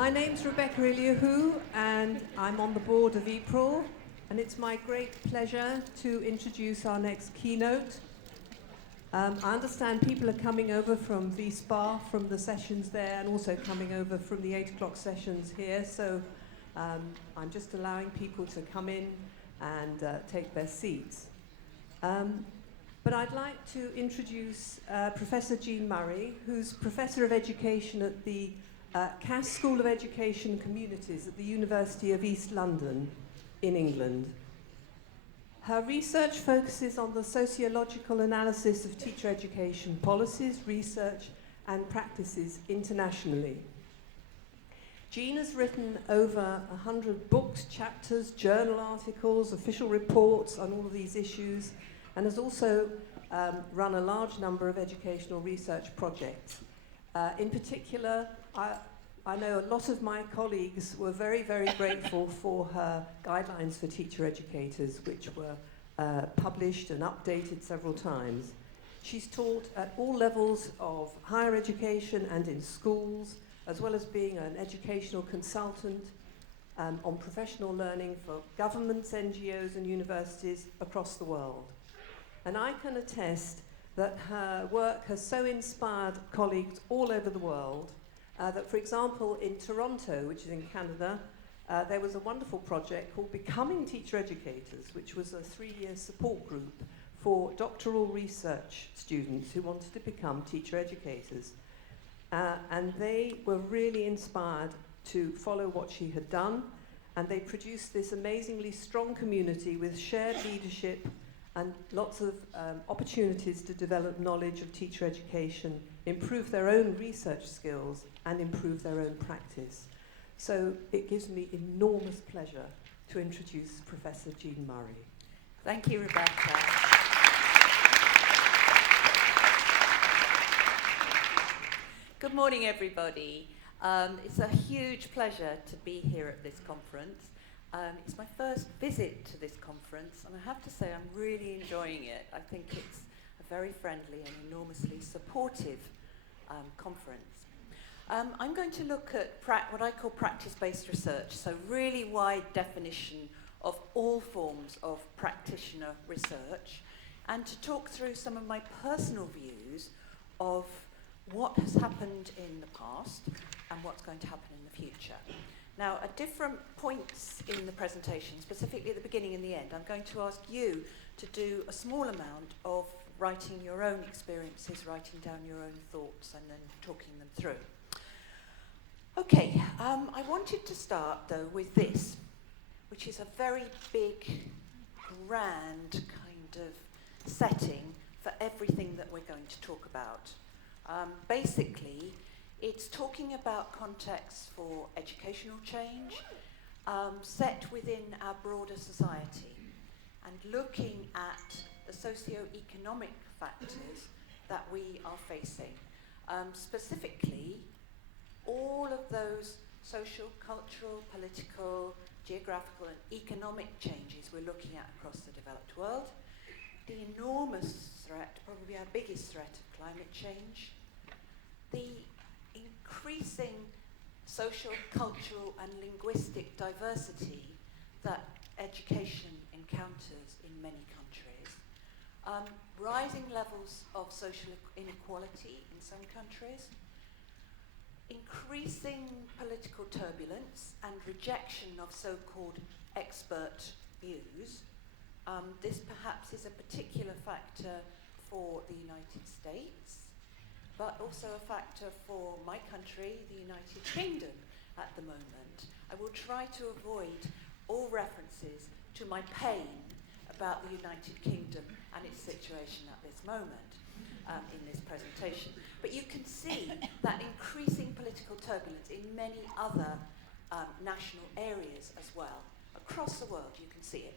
My name's Rebecca Eliahu, and I'm on the board of EAPRIL, and it's my great pleasure to introduce our next keynote. I understand people are coming over from VSPA, from the sessions there, and also coming over from the 8 o'clock sessions here, so I'm just allowing people to come in and take their seats. But I'd like to introduce Professor Jean Murray, who's Professor of Education at the Cass School of Education Communities at the University of East London in England. Her research focuses on the sociological analysis of teacher education policies, research, and practices internationally. Jean has written over 100 books, chapters, journal articles, official reports on all of these issues, and has also run a large number of educational research projects. In particular, I know a lot of my colleagues were very, very grateful for her guidelines for teacher educators, which were published and updated several times. She's taught at all levels of higher education and in schools, as well as being an educational consultant on professional learning for governments, NGOs, and universities across the world. And I can attest that her work has so inspired colleagues all over the world that, for example, in Toronto, which is in Canada, there was a wonderful project called Becoming Teacher Educators, which was a 3-year support group for doctoral research students who wanted to become teacher educators. And they were really inspired to follow what she had done, and they produced this amazingly strong community with shared leadership and lots of opportunities to develop knowledge of teacher education, improve their own research skills, and improve their own practice. So it gives me enormous pleasure to introduce Professor Jean Murray. Thank you, Rebecca. Good morning, everybody. It's a huge pleasure to be here at this conference. It's my first visit to this conference, and I have to say I'm really enjoying it. I think it's a very friendly and enormously supportive conference. I'm going to look at what I call practice-based research, so really wide definition of all forms of practitioner research, and to talk through some of my personal views of what has happened in the past and what's going to happen in the future. Now, at different points in the presentation, specifically at the beginning and the end, I'm going to ask you to do a small amount of writing your own experiences, writing down your own thoughts, and then talking them through. Okay, I wanted to start, though, with this, which is a very big, grand kind of setting for everything that we're going to talk about. Basically, it's talking about contexts for educational change set within our broader society and looking at the socio-economic factors that we are facing. Specifically, all of those social, cultural, political, geographical and economic changes we're looking at across the developed world, the enormous threat, probably our biggest threat of climate change, the increasing social, cultural and linguistic diversity that education encounters in many countries, rising levels of social inequality in some countries, increasing political turbulence and rejection of so-called expert views. This perhaps is a particular factor for the United States, but also a factor for my country, the United Kingdom, at the moment. I will try to avoid all references to my pain about the United Kingdom and its situation at this moment in this presentation. But you can see that increasing political turbulence in many other national areas as well. Across the world, you can see it.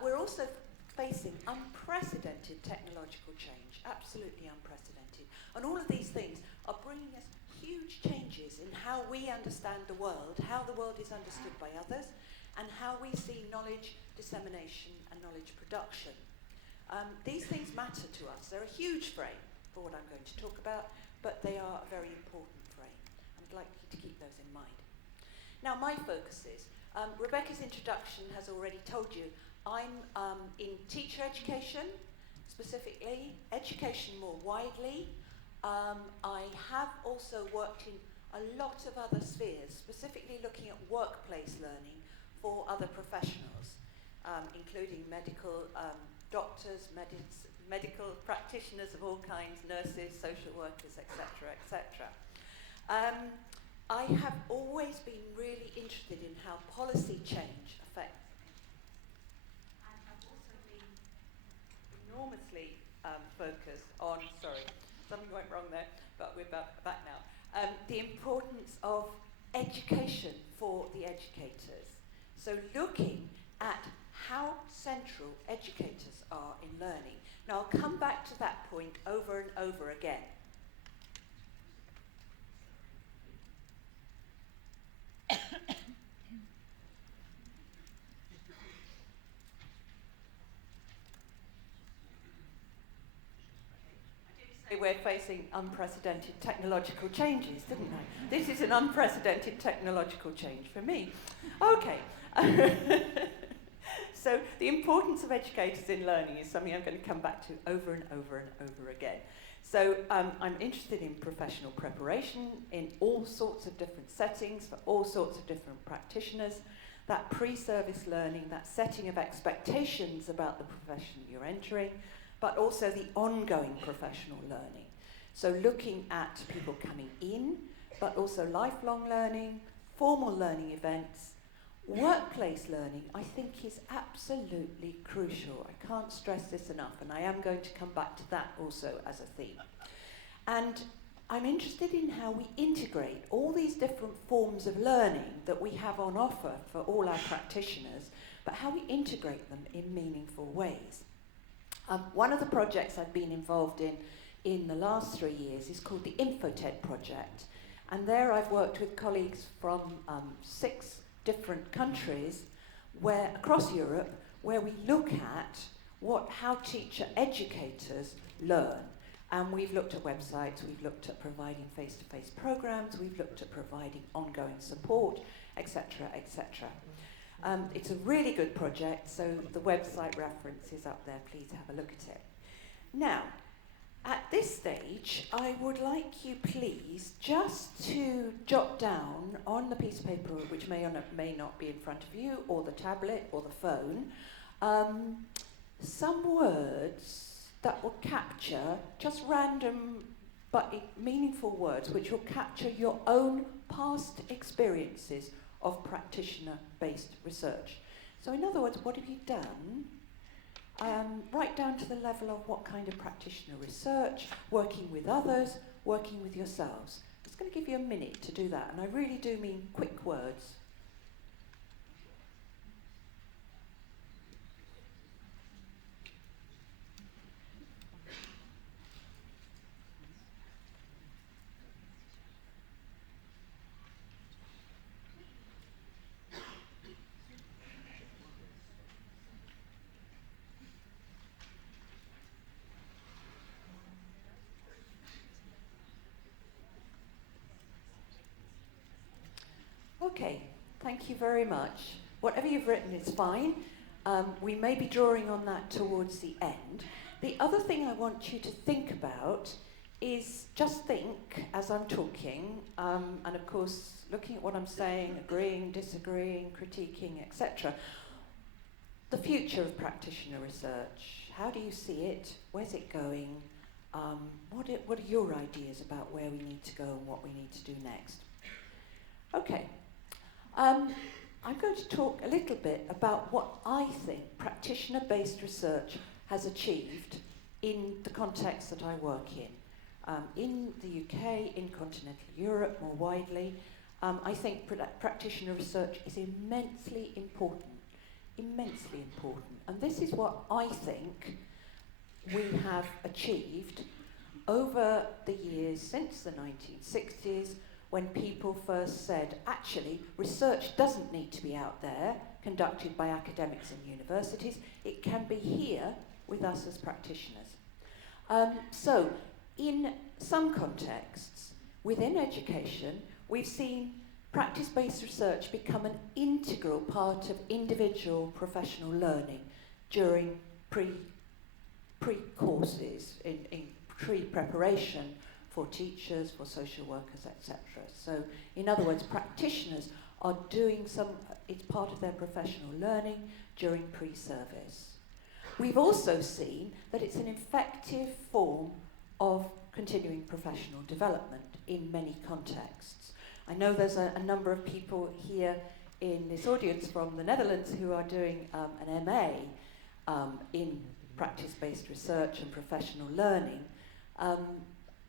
We're also facing unprecedented technological change, absolutely unprecedented. And all of these things are bringing us huge changes in how we understand the world, how the world is understood by others, and how we see knowledge dissemination and knowledge production. These things matter to us. They're a huge frame for what I'm going to talk about, but they are a very important frame. I'd like you to keep those in mind. Now, my focuses. Rebecca's introduction has already told you I'm in teacher education, specifically, education more widely. I have also worked in a lot of other spheres, specifically looking at workplace learning for other professionals, including medical doctors, medical practitioners of all kinds, nurses, social workers, etc., etc. I have always been really interested in how policy change affects, and have also been enormously focused on, sorry, something went wrong there, but we're back now, the importance of education for the educators. So looking at how central educators are in learning. Now I'll come back to that point over and over again. We're facing unprecedented technological changes, didn't I? This is an unprecedented technological change for me. Okay. So the importance of educators in learning is something I'm going to come back to over and over and over again. So I'm interested in professional preparation in all sorts of different settings for all sorts of different practitioners. That pre-service learning, that setting of expectations about the profession you're entering, but also the ongoing professional learning. So looking at people coming in, but also lifelong learning, formal learning events, workplace learning, I think is absolutely crucial. I can't stress this enough, and I am going to come back to that also as a theme. And I'm interested in how we integrate all these different forms of learning that we have on offer for all our practitioners, but how we integrate them in meaningful ways. One of the projects I've been involved in the last 3 years is called the InfoTed project. And there I've worked with colleagues from 6 different countries across Europe, where we look at how teacher educators learn. And we've looked at websites, we've looked at providing face-to-face programs, we've looked at providing ongoing support, etc., etc. It's a really good project, so the website reference is up there. Please have a look at it. Now, at this stage, I would like you, please, just to jot down on the piece of paper, which may or may not be in front of you, or the tablet, or the phone, some words that will capture, just random but meaningful words, which will capture your own past experiences of practitioner-based research. So in other words, what have you done? Right down to the level of what kind of practitioner research, working with others, working with yourselves. I'm just going to give you a minute to do that, and I really do mean quick words. Okay, thank you very much. Whatever you've written is fine. We may be drawing on that towards the end. The other thing I want you to think about is just think as I'm talking, and of course looking at what I'm saying, agreeing, disagreeing, critiquing, etc. The future of practitioner research. How do you see it? Where's it going? What are your ideas about where we need to go and what we need to do next? Okay. I'm going to talk a little bit about what I think practitioner-based research has achieved in the context that I work in the UK, in continental Europe more widely. I think practitioner research is immensely important, and this is what I think we have achieved over the years since the 1960s, when people first said, actually, research doesn't need to be out there, conducted by academics and universities. It can be here with us as practitioners. So, in some contexts, within education, we've seen practice-based research become an integral part of individual professional learning during pre-courses, in pre-preparation for teachers, for social workers, etc. So, in other words, practitioners are doing it's part of their professional learning during pre-service. We've also seen that it's an effective form of continuing professional development in many contexts. I know there's a number of people here in this audience from the Netherlands who are doing an MA in practice-based research and professional learning.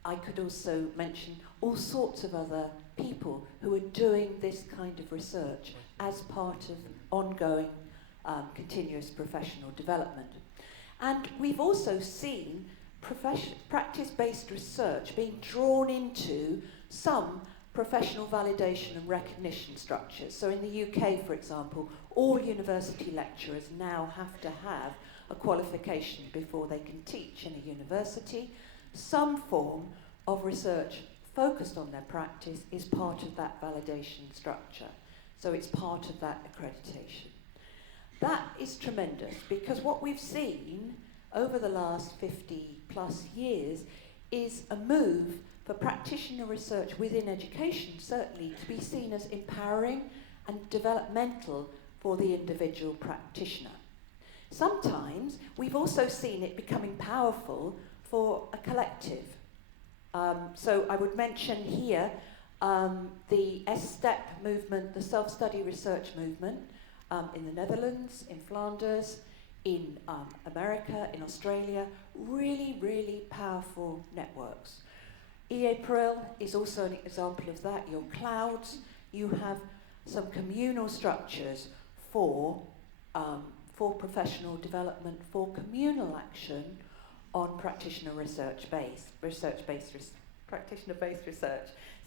I could also mention all sorts of other people who are doing this kind of research as part of ongoing continuous professional development. And we've also seen practice-based research being drawn into some professional validation and recognition structures. So in the UK, for example, all university lecturers now have to have a qualification before they can teach in a university. Some form of research focused on their practice is part of that validation structure. So it's part of that accreditation. That is tremendous, because what we've seen over the last 50 plus years is a move for practitioner research within education, certainly, to be seen as empowering and developmental for the individual practitioner. Sometimes we've also seen it becoming powerful for a collective. So I would mention here the STEP movement, the self-study research movement in the Netherlands, in Flanders, in America, in Australia, really, really powerful networks. EAPRIL is also an example of that. Your clouds, you have some communal structures for professional development, for communal action on practitioner-based research.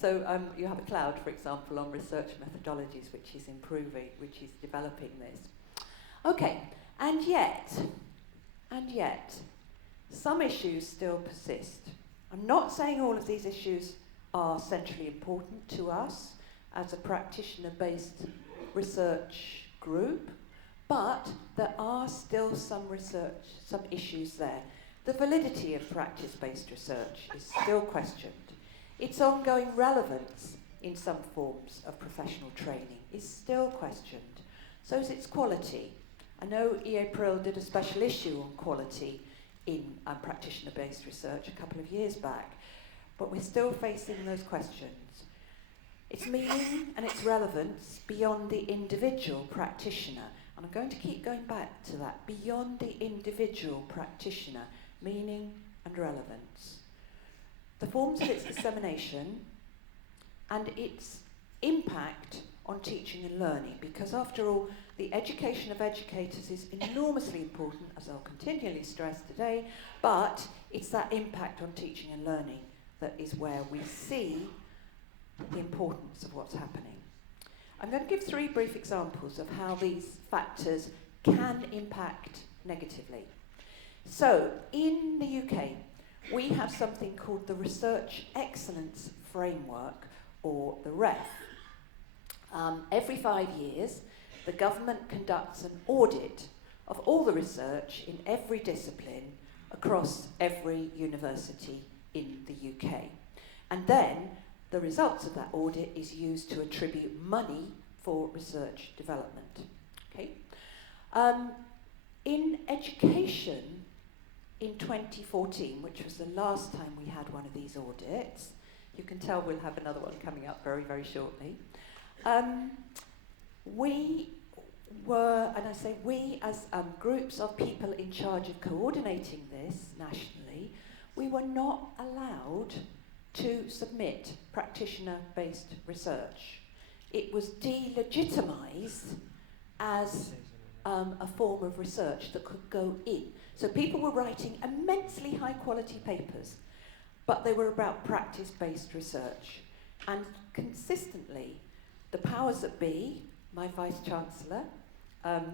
So you have a cloud, for example, on research methodologies, which is improving, which is developing this. Okay, and yet, some issues still persist. I'm not saying all of these issues are centrally important to us as a practitioner-based research group, but there are still some issues there. The validity of practice-based research is still questioned. Its ongoing relevance in some forms of professional training is still questioned. So is its quality. I know EAPRIL did a special issue on quality in practitioner-based research a couple of years back, but we're still facing those questions. Its meaning and its relevance beyond the individual practitioner, and I'm going to keep going back to that, beyond the individual practitioner, meaning and relevance. The forms of its dissemination and its impact on teaching and learning, because after all, the education of educators is enormously important, as I'll continually stress today, but it's that impact on teaching and learning that is where we see the importance of what's happening. I'm going to give 3 brief examples of how these factors can impact negatively. So, in the UK, we have something called the Research Excellence Framework, or the REF. Every 5 years, the government conducts an audit of all the research in every discipline across every university in the UK. And then the results of that audit is used to attribute money for research development. Okay? In education, in 2014, which was the last time we had one of these audits, you can tell we'll have another one coming up very, very shortly. We were, and I say we as groups of people in charge of coordinating this nationally, we were not allowed to submit practitioner-based research. It was delegitimised as a form of research that could go in. So people were writing immensely high-quality papers, but they were about practice-based research. And consistently, the powers that be, my Vice-Chancellor,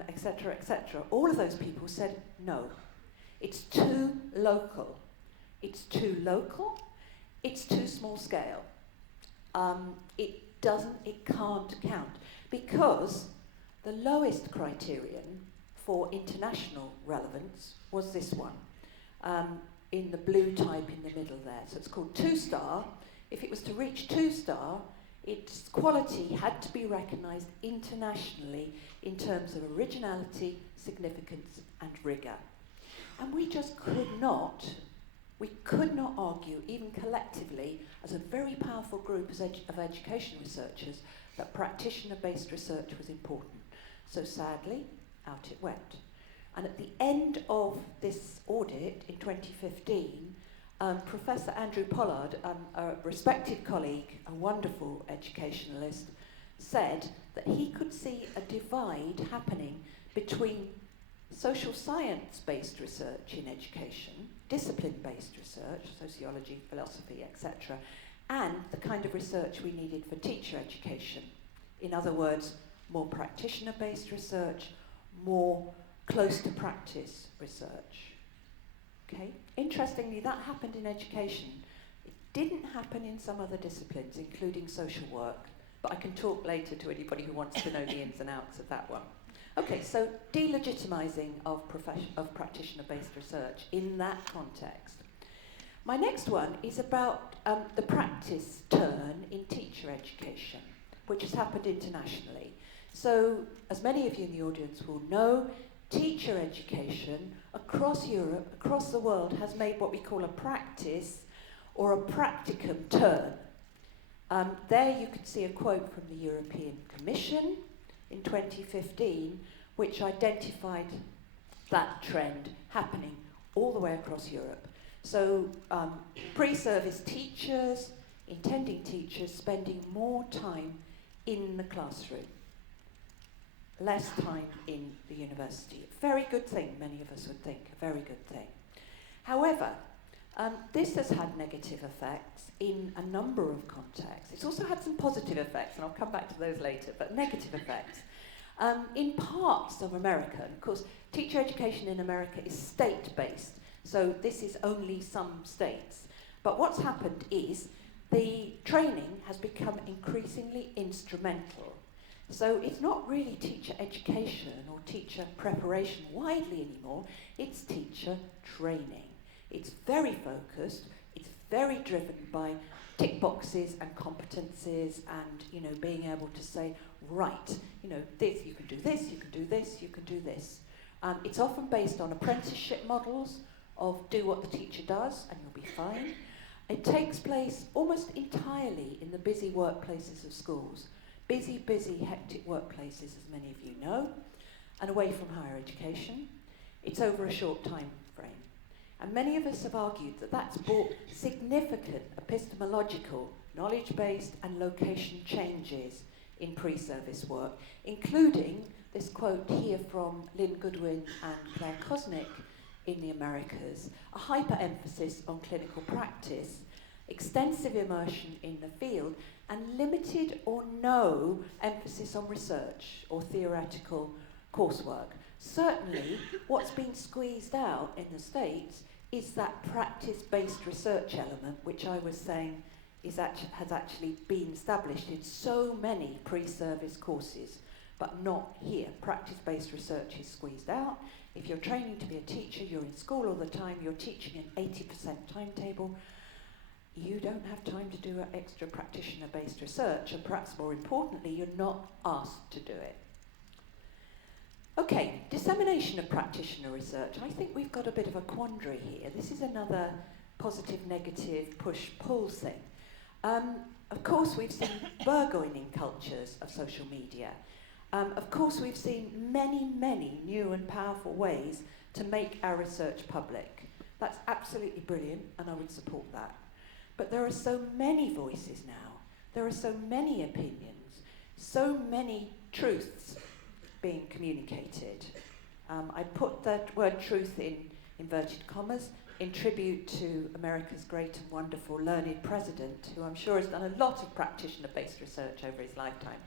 etc., all of those people said, no, it's too local. It's too local, it's too small scale. it can't count, because the lowest criterion for international relevance was this one, in the blue type in the middle there. So it's called 2-star. If it was to reach 2-star, its quality had to be recognised internationally in terms of originality, significance, and rigour. And we just could not argue, even collectively, as a very powerful group of education researchers, that practitioner-based research was important. So sadly, out it went. And at the end of this audit in 2015, Professor Andrew Pollard, a respected colleague, a wonderful educationalist, said that he could see a divide happening between social science-based research in education, discipline-based research, sociology, philosophy, etc., and the kind of research we needed for teacher education. In other words, more practitioner-based research, more close to practice research. Okay? Interestingly, that happened in education. It didn't happen in some other disciplines, including social work, but I can talk later to anybody who wants to know the ins and outs of that one. Okay, so delegitimizing of practitioner-based research in that context. My next one is about the practice turn in teacher education, which has happened internationally. So, as many of you in the audience will know, teacher education across Europe, across the world, has made what we call a practice or a practicum turn. There you can see a quote from the European Commission in 2015, which identified that trend happening all the way across Europe. So pre-service teachers, intending teachers, spending more time in the classroom, less time in the university. Very good thing, many of us would think, a very good thing. However, this has had negative effects in a number of contexts. It's also had some positive effects, and I'll come back to those later, but negative effects. In parts of America, and of course, teacher education in America is state-based, so this is only some states. But what's happened is the training has become increasingly instrumental. So it's not really teacher education or teacher preparation widely anymore, it's teacher training. It's very focused, it's very driven by tick boxes and competencies and, being able to say, right, this, you can do this, you can do this, you can do this. It's often based on apprenticeship models of do what the teacher does and you'll be fine. It takes place almost entirely in the busy workplaces of schools. Busy, hectic workplaces, as many of you know, and away from higher education. It's over a short time frame. And many of us have argued that that's brought significant epistemological, knowledge-based and location changes in pre-service work, including this quote here from Lynn Goodwin and Claire Kosnick in the Americas, a hyper-emphasis on clinical practice, extensive immersion in the field, and limited or no emphasis on research or theoretical coursework. Certainly, what's been squeezed out in the States is that practice-based research element, which I was saying has actually been established in so many pre-service courses, but not here. Practice-based research is squeezed out. If you're training to be a teacher, you're in school all the time, you're teaching an 80% timetable, you don't have time to do extra practitioner-based research, and perhaps more importantly, you're not asked to do it. Okay, dissemination of practitioner research. I think we've got a bit of a quandary here. This is another positive-negative push-pull thing. Of course, we've seen burgeoning cultures of social media. Of course, we've seen many new and powerful ways to make our research public. That's absolutely brilliant, and I would support that. But there are so many voices now. There are so many opinions, so many truths being communicated. I put that word truth in inverted commas in tribute to America's great and wonderful learned president, who I'm sure has done a lot of practitioner-based research over his lifetime.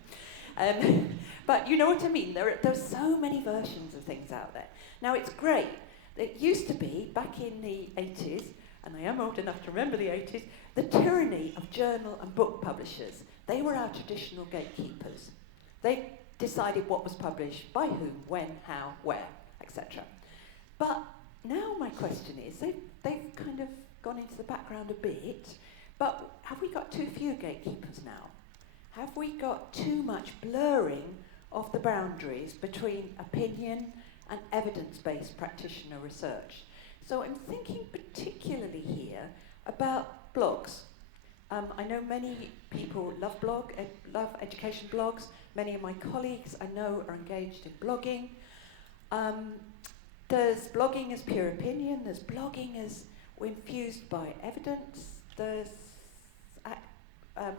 But you know what I mean, there's so many versions of things out there. Now it's great. It used to be, back in the 80s, and I am old enough to remember the 80s, the tyranny of journal and book publishers. They were our traditional gatekeepers. They decided what was published, by whom, when, how, where, etc. But now my question is, they've kind of gone into the background a bit, but have we got too few gatekeepers now? Have we got too much blurring of the boundaries between opinion and evidence-based practitioner research? So I'm thinking particularly here about blogs. I know many people love education blogs. Many of my colleagues I know are engaged in blogging. There's blogging as pure opinion. There's blogging as infused by evidence. There's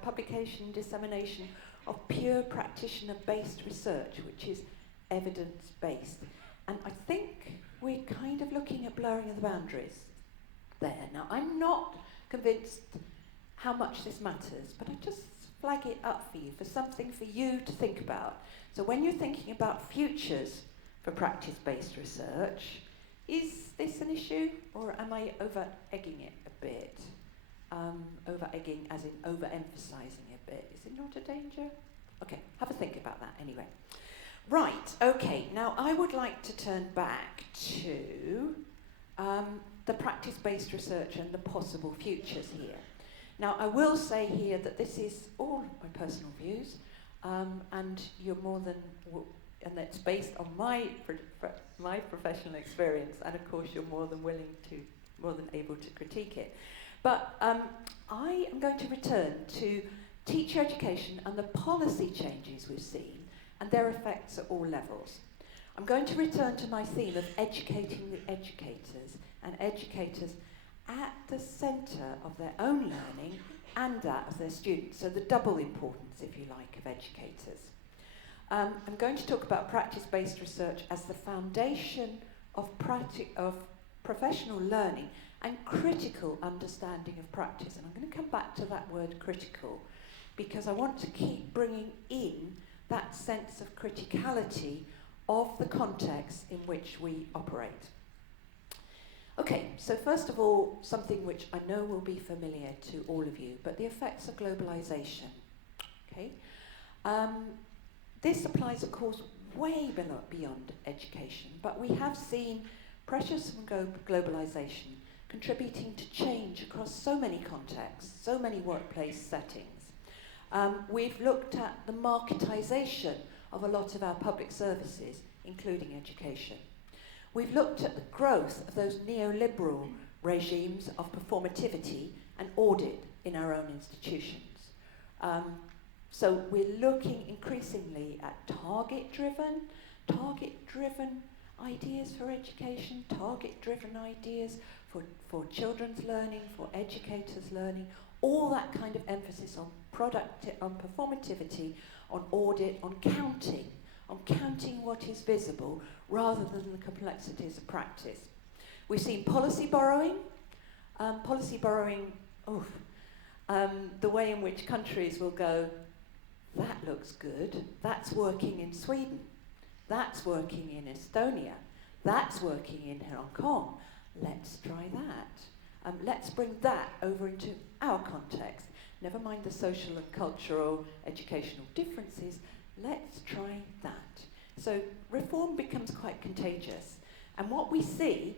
publication, dissemination of pure practitioner-based research, which is evidence-based. And I think we're kind of looking at blurring of the boundaries there. Now, I'm not convinced how much this matters, but I just flag it up for you, for something for you to think about. So when you're thinking about futures for practice-based research, is this an issue, or am I over-egging it a bit? Over-egging as in over-emphasising a bit. Is it not a danger? Okay, have a think about that anyway. Right, okay, now I would like to turn back to the practice-based research and the possible futures here. Now, I will say here that this is all my personal views, and you're more than, and it's based on my professional experience, and of course you're more than able to critique it. But I am going to return to teacher education and the policy changes we've seen and their effects at all levels. I'm going to return to my theme of educating the educators, and educators at the centre of their own learning and that of their students, so the double importance, if you like, of educators. I'm going to talk about practice-based research as the foundation of professional learning and critical understanding of practice. And I'm going to come back to that word critical, because I want to keep bringing in that sense of criticality of the context in which we operate. Okay, so first of all, something which I know will be familiar to all of you, but the effects of globalization. Okay, this applies, of course, way beyond education, but we have seen pressures from globalization contributing to change across so many contexts, so many workplace settings. We've looked at the marketization of a lot of our public services, including education. We've looked at the growth of those neoliberal regimes of performativity and audit in our own institutions. So we're looking increasingly at target-driven ideas for education, target-driven ideas for children's learning, for educators' learning, all that kind of emphasis on on performativity, on audit, on counting what is visible rather than the complexities of practice. We've seen policy borrowing, the way in which countries will go, that looks good, that's working in Sweden, that's working in Estonia, that's working in Hong Kong, let's try that. Let's bring that over into our context. Never mind the social and cultural educational differences, let's try that. So reform becomes quite contagious. And what we see,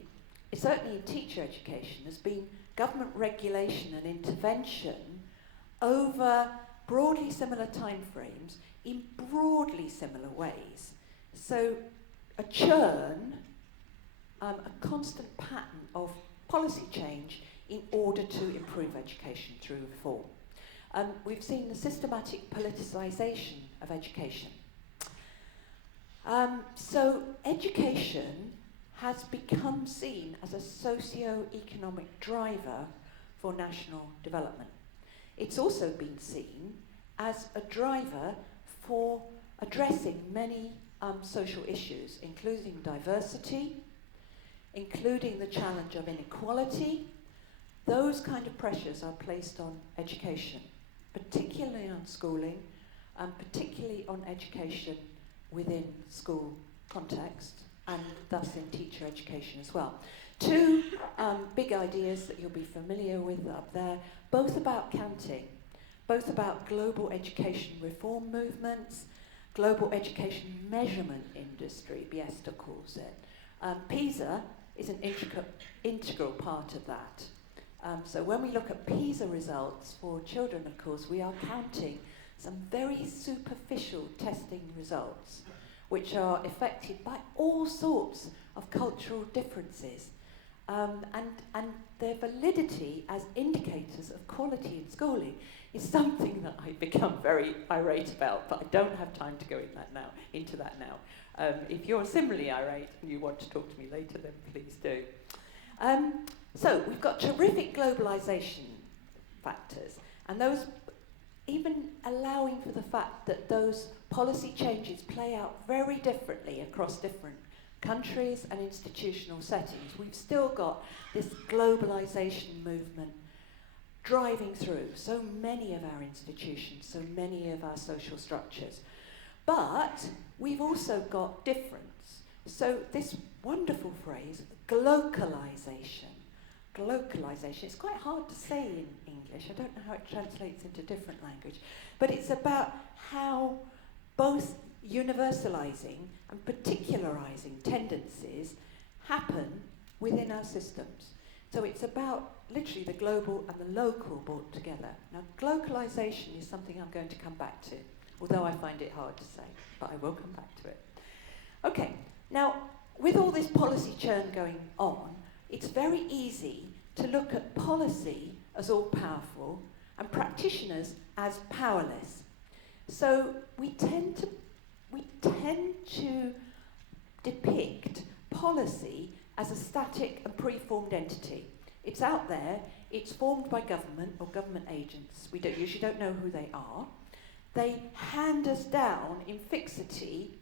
certainly in teacher education, has been government regulation and intervention over broadly similar timeframes in broadly similar ways. So a churn, a constant pattern of policy change in order to improve education through reform. We've seen the systematic politicisation of education. So education has become seen as a socio-economic driver for national development. It's also been seen as a driver for addressing many social issues, including diversity, including the challenge of inequality. Those kind of pressures are placed on education, particularly on schooling, and particularly on education within school context, and thus in teacher education as well. Two big ideas that you'll be familiar with up there, both about counting. both about global education reform movements, global education measurement industry, Biesta calls it. PISA is an integral part of that. So when we look at PISA results for children, of course, we are counting some very superficial testing results, which are affected by all sorts of cultural differences. And their validity as indicators of quality in schooling is something that I've become very irate about, but I don't have time to go into that now. If you're similarly irate and you want to talk to me later, then please do. So we've got terrific globalization factors, and those, even allowing for the fact that those policy changes play out very differently across different countries and institutional settings, we've still got this globalization movement driving through so many of our institutions, so many of our social structures. But we've also got difference. So this wonderful phrase, glocalization. Glocalization, it's quite hard to say in English. I don't know how it translates into different language. But it's about how both universalizing and particularizing tendencies happen within our systems. So it's about literally the global and the local brought together. Now, glocalization is something I'm going to come back to, although I find it hard to say, but I will come back to it. Okay, now, with all this policy churn going on, it's very easy to look at policy as all-powerful and practitioners as powerless. So we tend to depict policy as a static and preformed entity. It's out there, it's formed by government or government agents. We usually don't know who they are. They hand us down in fixity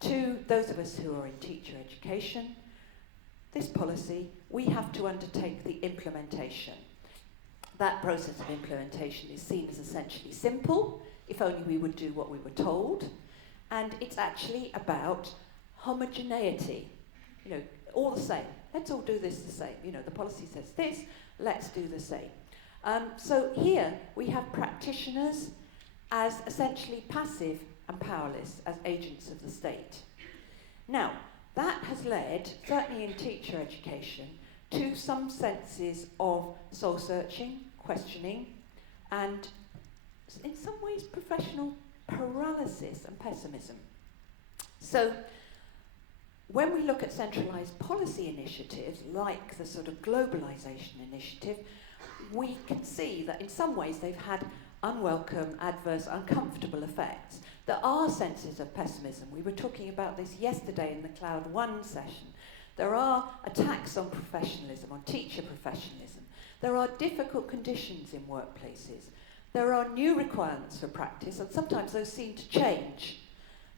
to those of us who are in teacher education. This policy, we have to undertake the implementation. That process of implementation is seen as essentially simple, if only we would do what we were told. And it's actually about homogeneity. You know, all the same. Let's all do this the same. You know, the policy says this, let's do the same. So here we have practitioners as essentially passive and powerless as agents of the state. Now, that has led, certainly in teacher education, to some senses of soul-searching, questioning, and in some ways professional paralysis and pessimism. So, when we look at centralised policy initiatives, like the sort of globalization initiative, we can see that in some ways they've had unwelcome, adverse, uncomfortable effects. There are senses of pessimism. We were talking about this yesterday in the Cloud 1 session. There are attacks on professionalism, on teacher professionalism. There are difficult conditions in workplaces. There are new requirements for practice, and sometimes those seem to change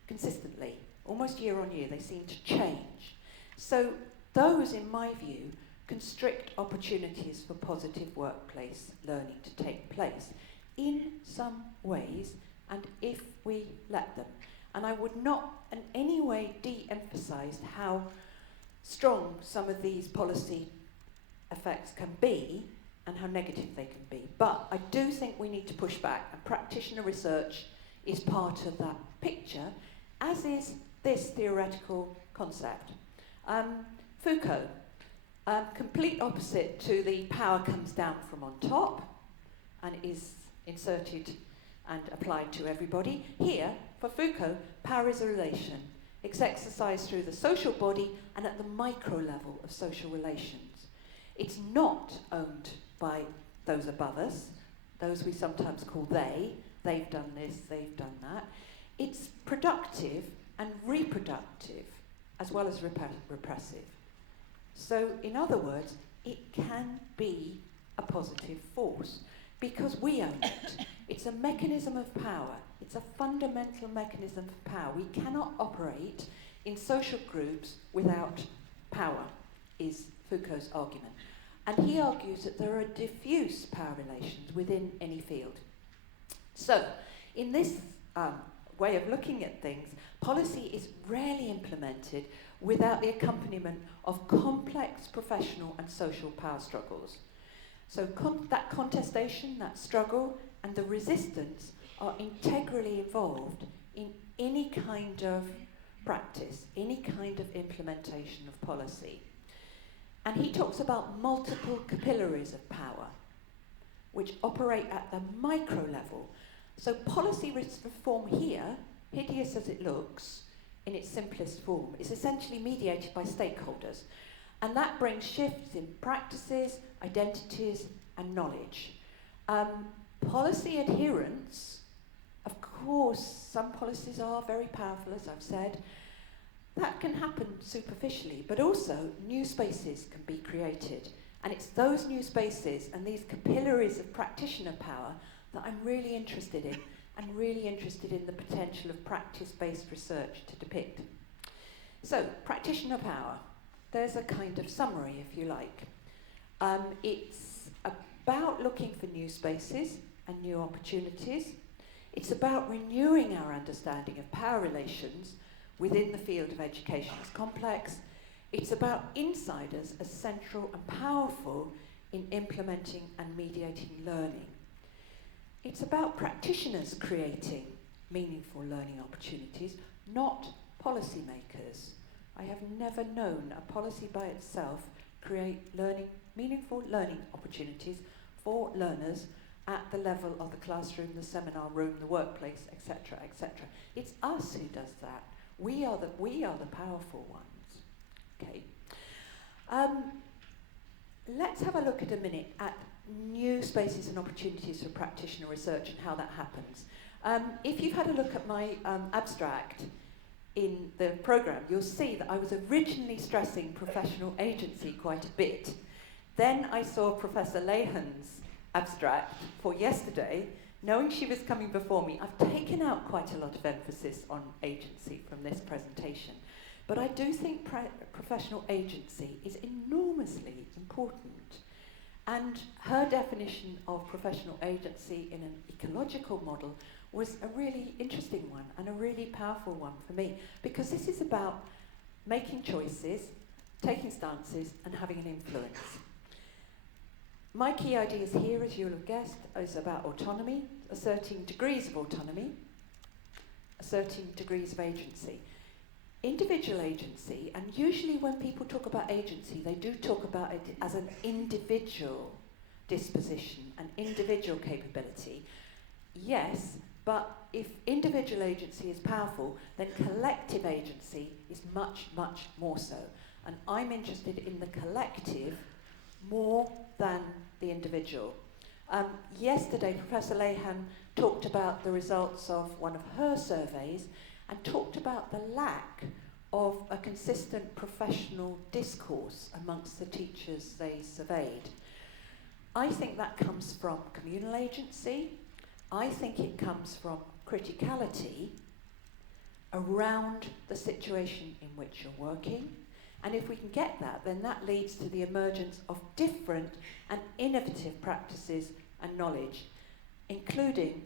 consistently. Almost year on year, they seem to change. So those, in my view, constrict opportunities for positive workplace learning to take place in some ways, and if we let them. And I would not in any way de-emphasize how strong some of these policy effects can be and how negative they can be. But I do think we need to push back, and practitioner research is part of that picture, as is this theoretical concept. Foucault, complete opposite to the power comes down from on top and is inserted and applied to everybody. Here, for Foucault, power is a relation. It's exercised through the social body and at the micro level of social relations. It's not owned by those above us, those we sometimes call they. They've done this, they've done that. It's productive and reproductive, as well as repressive. So, in other words, it can be a positive force, because we own it. It's a mechanism of power. It's a fundamental mechanism of power. We cannot operate in social groups without power, is Foucault's argument. And he argues that there are diffuse power relations within any field. So, in this way of looking at things, policy is rarely implemented without the accompaniment of complex professional and social power struggles. So that contestation, that struggle, and the resistance are integrally involved in any kind of practice, any kind of implementation of policy. And he talks about multiple capillaries of power, which operate at the micro level. So policy reform here, hideous as it looks, in its simplest form, is essentially mediated by stakeholders. And that brings shifts in practices, identities, and knowledge. Policy adherence, of course, some policies are very powerful, as I've said. That can happen superficially, but also new spaces can be created. And it's those new spaces and these capillaries of practitioner power that I'm really interested in, and really interested in the potential of practice-based research to depict. So, practitioner power. There's a kind of summary, if you like. It's about looking for new spaces and new opportunities. It's about renewing our understanding of power relations within the field of education as complex. It's about insiders as central and powerful in implementing and mediating learning. It's about practitioners creating meaningful learning opportunities, not policymakers. I have never known a policy by itself create meaningful learning opportunities for learners at the level of the classroom, the seminar room, the workplace, etc., etc. It's us who does that. We are the powerful ones. Okay. Let's have a look at a minute at new spaces and opportunities for practitioner research and how that happens. If you've had a look at my abstract in the programme, you'll see that I was originally stressing professional agency quite a bit. Then I saw Professor Lehan's abstract for yesterday. Knowing she was coming before me, I've taken out quite a lot of emphasis on agency from this presentation. But I do think professional agency is enormously important. And her definition of professional agency in an ecological model was a really interesting one and a really powerful one for me, because this is about making choices, taking stances, and having an influence. My key ideas here, as you'll have guessed, is about autonomy, asserting degrees of autonomy, asserting degrees of agency. Individual agency, and usually when people talk about agency, they do talk about it as an individual disposition, an individual capability. Yes, but if individual agency is powerful, then collective agency is much, much more so. And I'm interested in the collective more than the individual. Yesterday, Professor Lehan talked about the results of one of her surveys and talked about the lack of a consistent professional discourse amongst the teachers they surveyed. I think that comes from communal agency. I think it comes from criticality around the situation in which you're working. And if we can get that, then that leads to the emergence of different and innovative practices and knowledge, including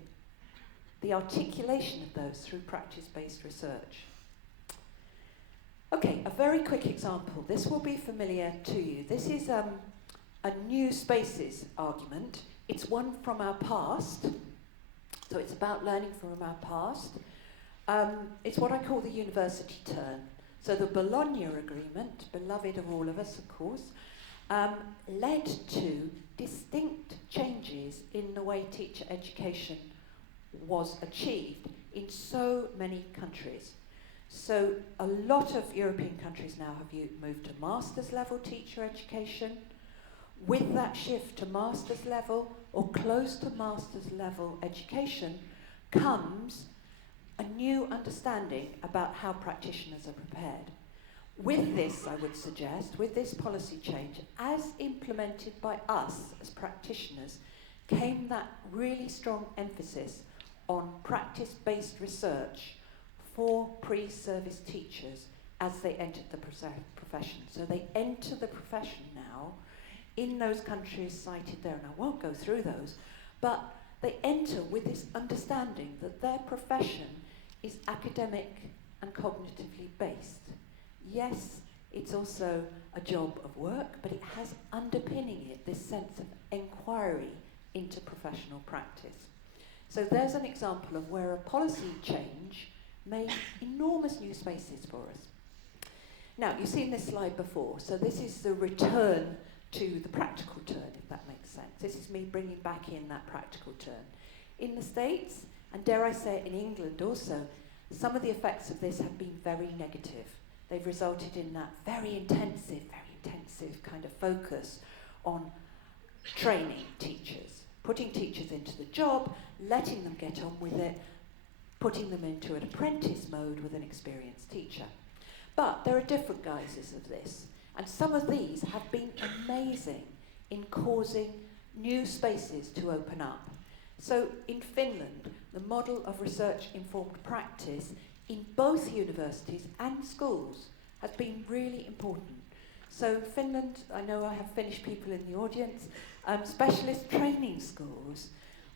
the articulation of those through practice-based research. Okay, a very quick example. This will be familiar to you. This is a new spaces argument. It's one from our past. So it's about learning from our past. It's what I call the university turn. So the Bologna Agreement, beloved of all of us, of course, led to distinct changes in the way teacher education was achieved in so many countries. So a lot of European countries now have moved to master's level teacher education. With that shift to master's level or close to master's level education comes a new understanding about how practitioners are prepared. With this, I would suggest, with this policy change, as implemented by us as practitioners, came that really strong emphasis on practice-based research for pre-service teachers as they entered the profession. So they enter the profession now in those countries cited there, and I won't go through those, but they enter with this understanding that their profession is academic and cognitively based. Yes, it's also a job of work, but it has underpinning it this sense of inquiry into professional practice. So there's an example of where a policy change made enormous new spaces for us. Now, you've seen this slide before, so this is the return to the practical turn, if that makes sense. This is me bringing back in that practical turn. In the States, and dare I say it in England also, some of the effects of this have been very negative. They've resulted in that very intensive kind of focus on training teachers, putting teachers into the job, letting them get on with it, putting them into an apprentice mode with an experienced teacher. But there are different guises of this, and some of these have been amazing in causing new spaces to open up. So in Finland, the model of research-informed practice in both universities and schools has been really important. So Finland, I know I have Finnish people in the audience, specialist training schools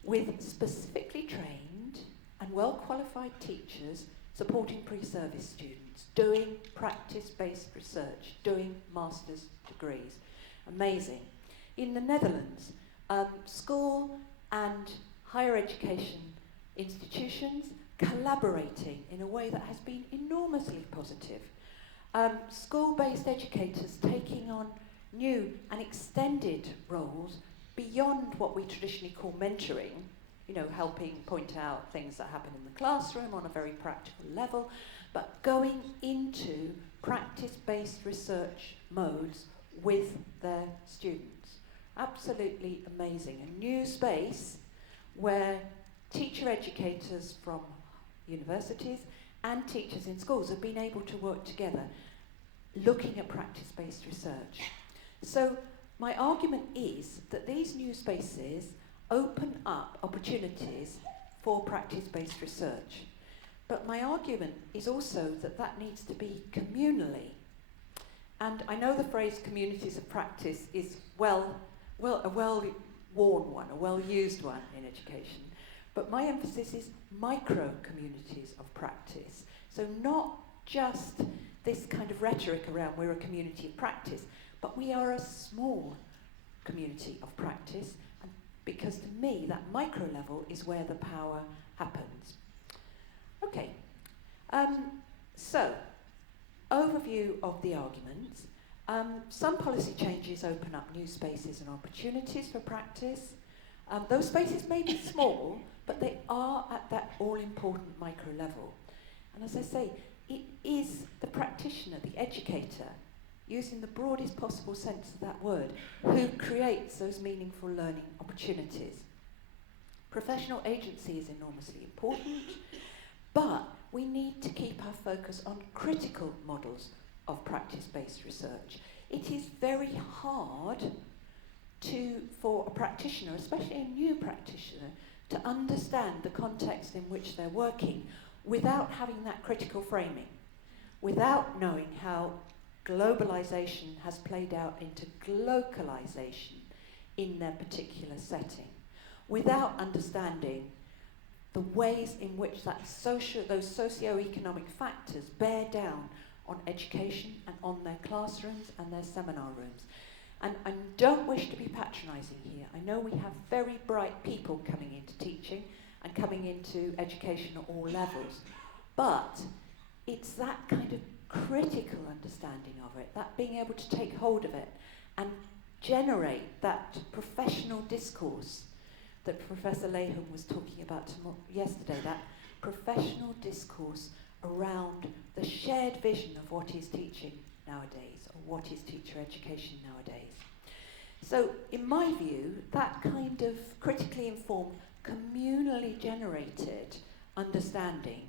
with specifically trained and well-qualified teachers supporting pre-service students, doing practice-based research, doing master's degrees. Amazing. In the Netherlands, school and higher education institutions collaborating in a way that has been enormously positive. School-based educators taking on new and extended roles beyond what we traditionally call mentoring, you know, helping point out things that happen in the classroom on a very practical level, but going into practice-based research modes with their students. Absolutely amazing. A new space where teacher educators from universities and teachers in schools have been able to work together looking at practice-based research. So my argument is that these new spaces open up opportunities for practice-based research. But my argument is also that that needs to be communally. And I know the phrase communities of practice is a well-worn one, a well-used one in education. But my emphasis is micro-communities of practice. So not just this kind of rhetoric around we're a community of practice, but we are a small community of practice, and because to me that micro level is where the power happens. Okay, so overview of the arguments. Some policy changes open up new spaces and opportunities for practice. Those spaces may be small, but they are at that all-important micro level. And as I say, it is the practitioner, the educator, using the broadest possible sense of that word, who creates those meaningful learning opportunities. Professional agency is enormously important, but we need to keep our focus on critical models of practice-based research. It is very hard for a practitioner, especially a new practitioner, to understand the context in which they're working without having that critical framing, without knowing how globalization has played out into glocalization in their particular setting, without understanding the ways in which those socio-economic factors bear down on education and on their classrooms and their seminar rooms. And I don't wish to be patronising here. I know we have very bright people coming into teaching and coming into education at all levels, but it's that kind of critical understanding of it, that being able to take hold of it and generate that professional discourse that Professor Laham was talking about yesterday, that professional discourse around the shared vision of what is teaching nowadays, or what is teacher education nowadays. So, in my view, that kind of critically informed, communally generated understanding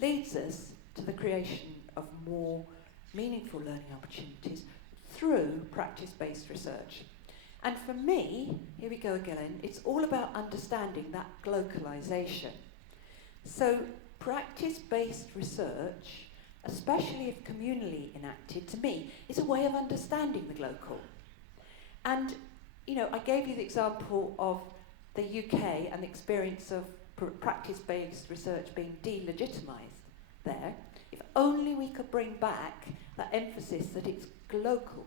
leads us to the creation of more meaningful learning opportunities through practice-based research. And for me, here we go again, it's all about understanding that glocalization. So practice-based research, especially if communally enacted, to me, is a way of understanding the global. And, you know, I gave you the example of the UK and the experience of practice-based research being delegitimized there. If only we could bring back that emphasis that it's local.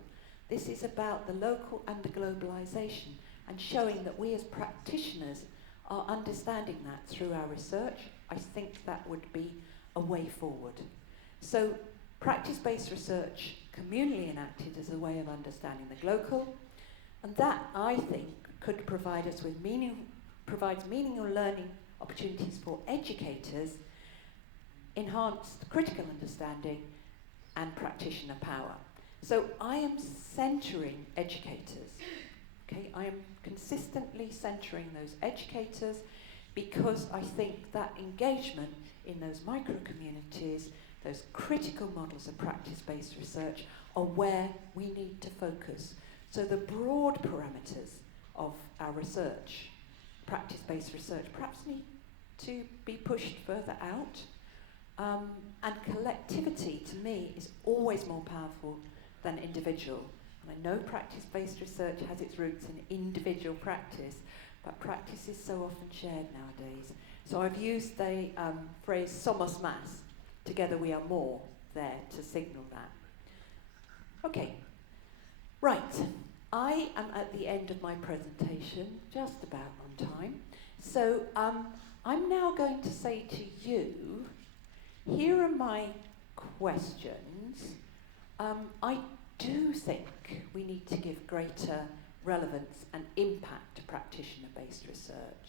This is about the local and the globalization, and showing that we as practitioners are understanding that through our research, I think that would be a way forward. So practice-based research communally enacted as a way of understanding the local, and that, I think, could provide us with provides meaningful learning opportunities for educators, enhanced critical understanding, and practitioner power. So I am centering educators. Okay, I am consistently centering those educators because I think that engagement in those micro-communities, those critical models of practice-based research, are where we need to focus. So the broad parameters of our research, practice-based research, perhaps need to be pushed further out. And collectivity, to me, is always more powerful than individual. And I know practice-based research has its roots in individual practice, but practice is so often shared nowadays. So I've used the phrase somos más, together we are more, there to signal that. Okay, right. I am at the end of my presentation, just about on time. So I'm now going to say to you, here are my questions. I do think we need to give greater relevance and impact to practitioner-based research.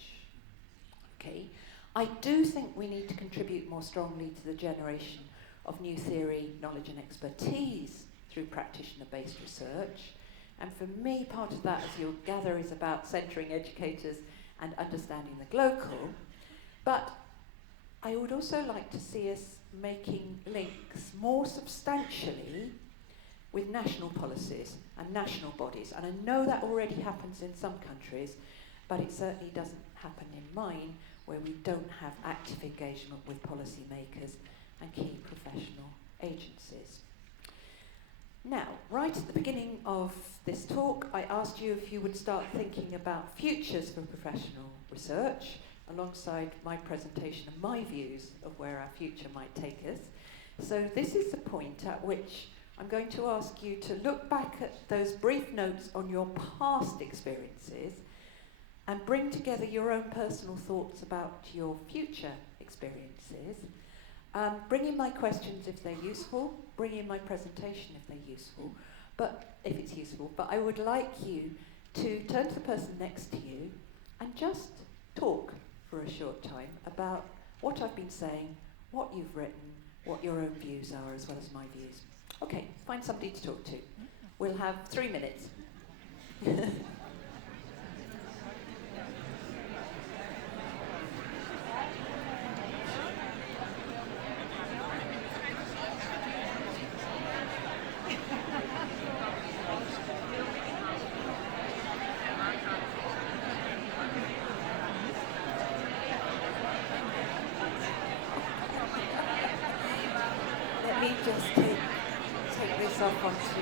Okay. I do think we need to contribute more strongly to the generation of new theory, knowledge and expertise through practitioner-based research. And for me, part of that, as you'll gather, is about centering educators and understanding the local. But I would also like to see us making links more substantially with national policies and national bodies. And I know that already happens in some countries, but it certainly doesn't happen in mine, where we don't have active engagement with policymakers and key professional agencies. Now, right at the beginning of this talk, I asked you if you would start thinking about futures for professional research, alongside my presentation and my views of where our future might take us. So this is the point at which I'm going to ask you to look back at those brief notes on your past experiences and bring together your own personal thoughts about your future experiences. Bring in my questions if they're useful, bring in my presentation if they're useful, but if it's useful. But I would like you to turn to the person next to you and just talk for a short time about what I've been saying, what you've written, what your own views are, as well as my views. Okay, find somebody to talk to. We'll have 3 minutes. Let me just take this off onto...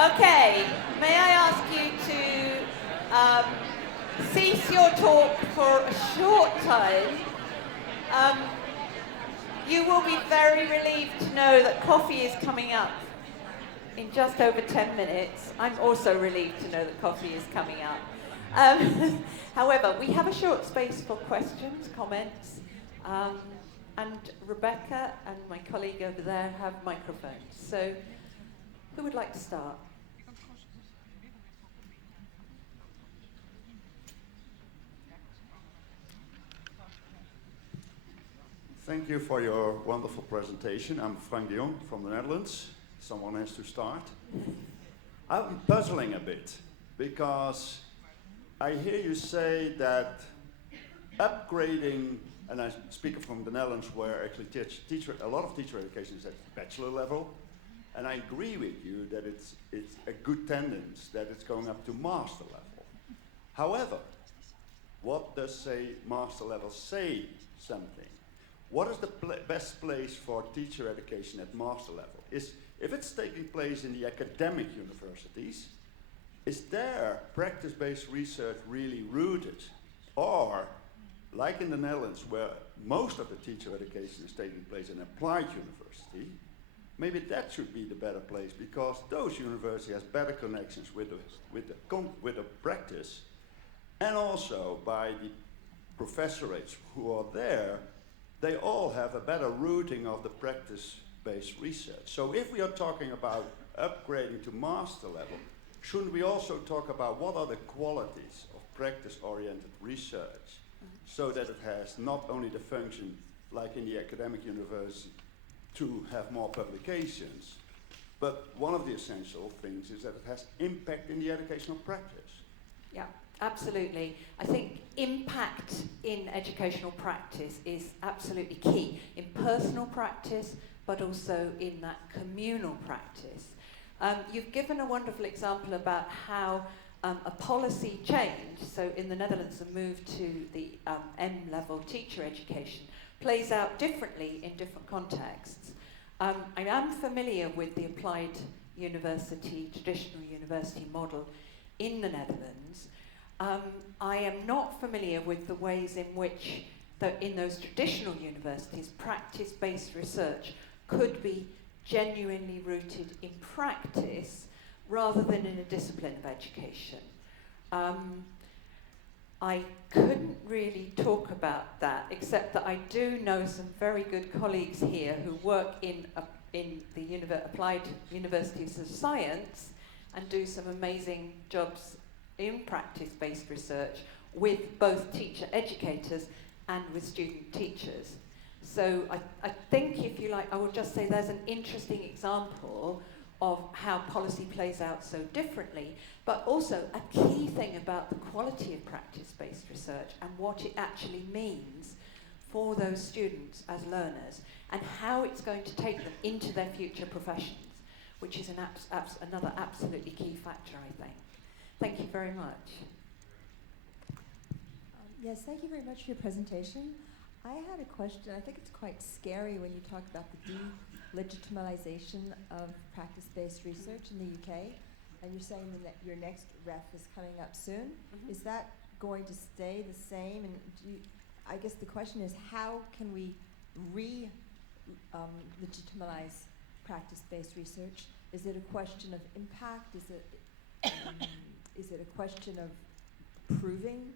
Okay, may I ask you to cease your talk for a short time? You will be very relieved to know that coffee is coming up in just over 10 minutes. I'm also relieved to know that coffee is coming up. However, we have a short space for questions, comments, and Rebecca and my colleague over there have microphones. So, who would like to start? Thank you for your wonderful presentation. I'm Frank de Jong from the Netherlands. Someone has to start. I'm puzzling a bit because I hear you say that upgrading, and I speak from the Netherlands where actually a lot of teacher education is at bachelor level, and I agree with you that it's a good tendency that it's going up to master level. However, what does say master level say something? What is the best place for teacher education at master level? If it's taking place in the academic universities, is there practice-based research really rooted? Or, like in the Netherlands, where most of the teacher education is taking place in applied university, maybe that should be the better place, because those universities has better connections with the practice, and also by the professorates who are there, they all have a better rooting of the practice-based research. So if we are talking about upgrading to master level, shouldn't we also talk about what are the qualities of practice-oriented research so that it has not only the function, like in the academic university, to have more publications, but one of the essential things is that it has impact in the educational practice. Yeah, absolutely. I think impact in educational practice is absolutely key, in personal practice, but also in that communal practice. You've given a wonderful example about how a policy change, so in the Netherlands the move to the M-level teacher education, plays out differently in different contexts. I am familiar with the applied university, traditional university model in the Netherlands. I am not familiar with the ways in which, in those traditional universities, practice-based research could be genuinely rooted in practice rather than in a discipline of education. I couldn't really talk about that, except that I do know some very good colleagues here who work in the applied universities of science and do some amazing jobs in practice-based research with both teacher educators and with student teachers. So I think, if you like, I will just say there's an interesting example of how policy plays out so differently, but also a key thing about the quality of practice-based research and what it actually means for those students as learners and how it's going to take them into their future professions, which is another absolutely key factor, I think. Thank you very much. Yes, thank you very much for your presentation. I had a question. I think it's quite scary when you talk about the delegitimization of practice-based research in the UK, and you're saying that your next ref is coming up soon. Mm-hmm. Is that going to stay the same? And I guess the question is, how can we legitimize practice-based research? Is it a question of impact? Is it a question of proving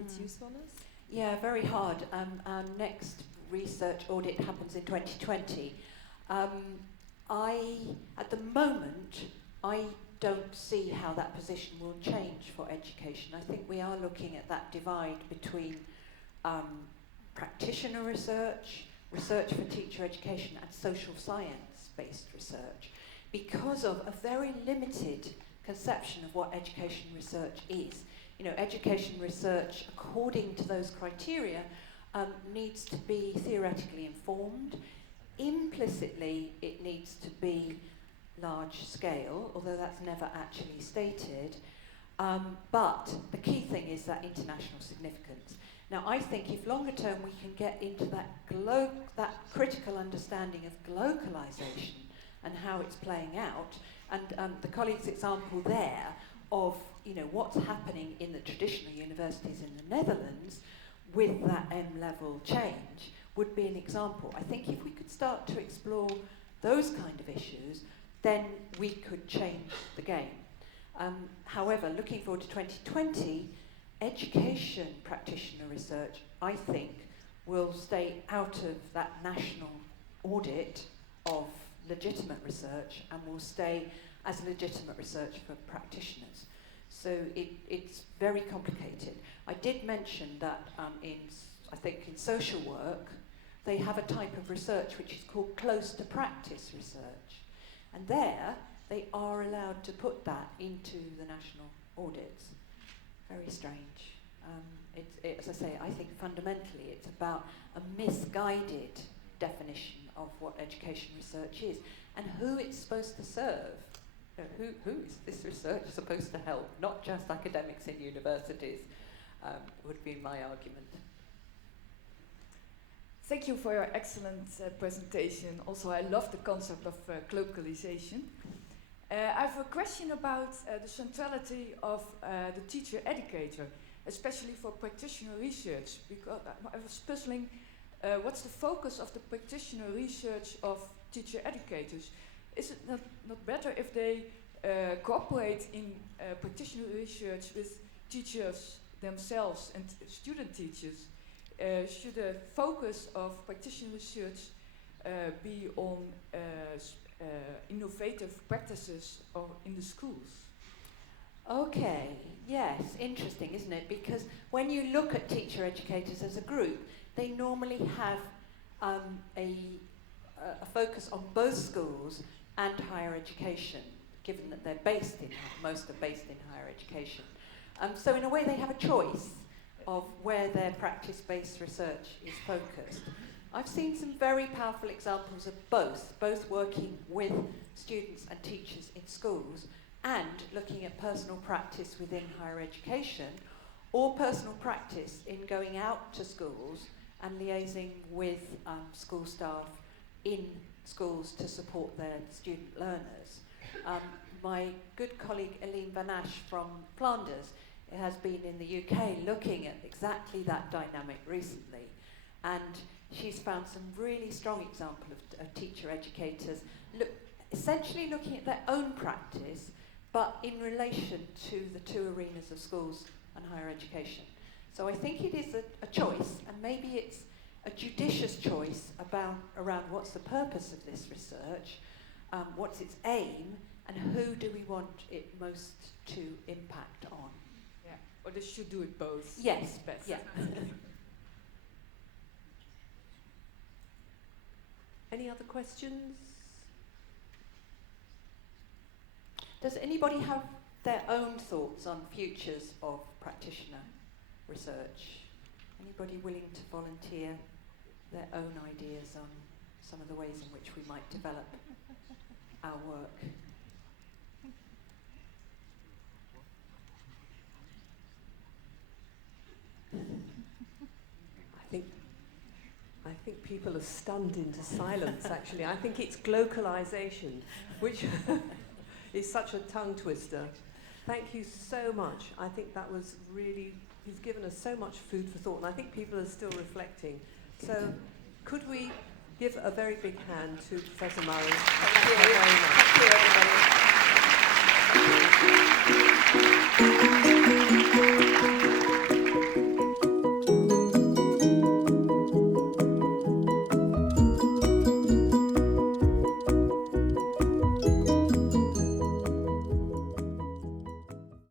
its usefulness? Yeah, very hard. Our next research audit happens in 2020. At the moment, I don't see how that position will change for education. I think we are looking at that divide between practitioner research, research for teacher education, and social science-based research, because of a very limited conception of what education research is. You know, education research, according to those criteria, needs to be theoretically informed. Implicitly, it needs to be large scale, although that's never actually stated. But the key thing is that international significance. Now, I think if longer term we can get into that critical understanding of globalization and how it's playing out. And the colleague's example there of what's happening in the traditional universities in the Netherlands with that M-level change would be an example. I think if we could start to explore those kind of issues, then we could change the game. However, looking forward to 2020, education practitioner research, I think, will stay out of that national audit of legitimate research and will stay as legitimate research for practitioners. So it's very complicated. I did mention that I think in social work, they have a type of research which is called close to practice research. And there, they are allowed to put that into the national audits. Very strange. As I say, I think fundamentally it's about a misguided definition of what education research is and who it's supposed to serve. Who is this research supposed to help? Not just academics in universities, would be my argument. Thank you for your excellent presentation. Also, I love the concept of globalization. I have a question about the centrality of the teacher-educator, especially for practitioner research, because I was puzzling what's the focus of the practitioner research of teacher-educators? Is it not better if they cooperate in practitioner research with teachers themselves and student teachers? Should the focus of practitioner research be on innovative practices or in the schools? Okay, yes, interesting, isn't it? Because when you look at teacher educators as a group, they normally have a focus on both schools and higher education, given that most are based in higher education. So in a way they have a choice of where their practice-based research is focused. I've seen some very powerful examples of both working with students and teachers in schools and looking at personal practice within higher education, or personal practice in going out to schools and liaising with school staff in schools to support their student learners. My good colleague Eline Van Asch from Flanders has been in the UK looking at exactly that dynamic recently, and she's found some really strong examples of teacher educators essentially looking at their own practice, but in relation to the two arenas of schools and higher education. So I think it is a choice, and maybe it's a judicious choice around what's the purpose of this research, what's its aim, and who do we want it most to impact on. Yeah, or they should do it both. Yes, best. yeah. Any other questions? Does anybody have their own thoughts on futures of practitioner research? Anybody willing to volunteer their own ideas on some of the ways in which we might develop our work? I think people are stunned into silence, actually. I think it's globalization, which is such a tongue twister. Thank you so much. I think that was really, he's given us so much food for thought, and I think people are still reflecting. So could we give a very big hand to Professor Murray? Thank you very much. Thank you, everybody.